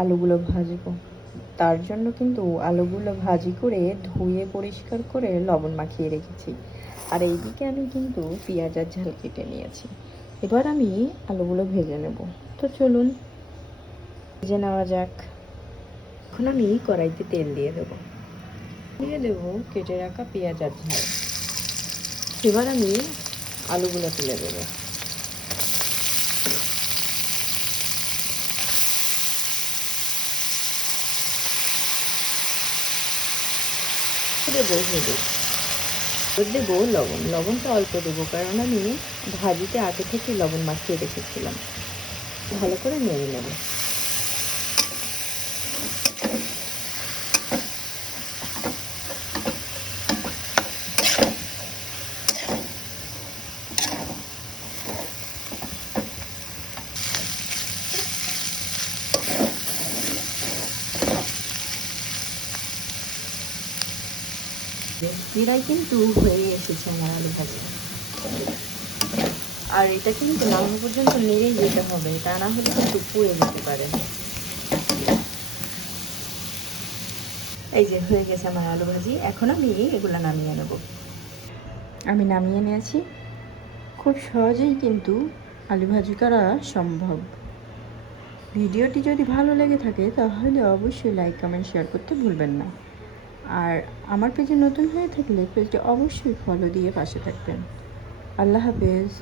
আলুগুলো ভাজবো। তার জন্য কিন্তু আলুগুলো ভাজি করে ধুয়ে পরিষ্কার করে লবণ মাখিয়ে রেখেছি। আর এইদিকে আমি কিন্তু পেঁয়াজ আর ঝাল কেটে নিয়েছি। এবার আমি আলুগুলো ভেজে নেব। তো চলুন ভেজে নেওয়া যাক। এখন আমি কড়াইতে তেল দিয়ে দেবো, কেটে রাখা পেঁয়াজ আর ঝাল। এবার আমি আলুগুলো তুলে দেবো। দেবো লবণ। লবণটা অল্প দেবো, কারণ আমি ভাজিতে আগে থেকে লবণ মাখিয়ে রেখেছিলাম। ভালো করে নেড়ে নেব। প্রায় কিন্তু হয়ে এসেছে আমার আলু ভাজা। আর এটা কিন্তু নামানো পর্যন্ত নেড়েই যেতে হবে, তা না হলে কিন্তু পুড়ে যেতে পারে। এই যে হয়ে গেছে আমার আলু ভাজি। এখন আমি এগুলো নামিয়ে নেব। আমি নামিয়ে নিয়েছি। খুব সহজেই কিন্তু আলু ভাজি করা সম্ভব। ভিডিওটি যদি ভালো লেগে থাকে তাহলে অবশ্যই লাইক কমেন্ট শেয়ার করতে ভুলবেন না। আর আমার পেজে নতুন হয়ে থাকলে পেজটি অবশ্যই ফলো দিয়ে পাশে থাকবেন। আল্লাহ হাফেজ।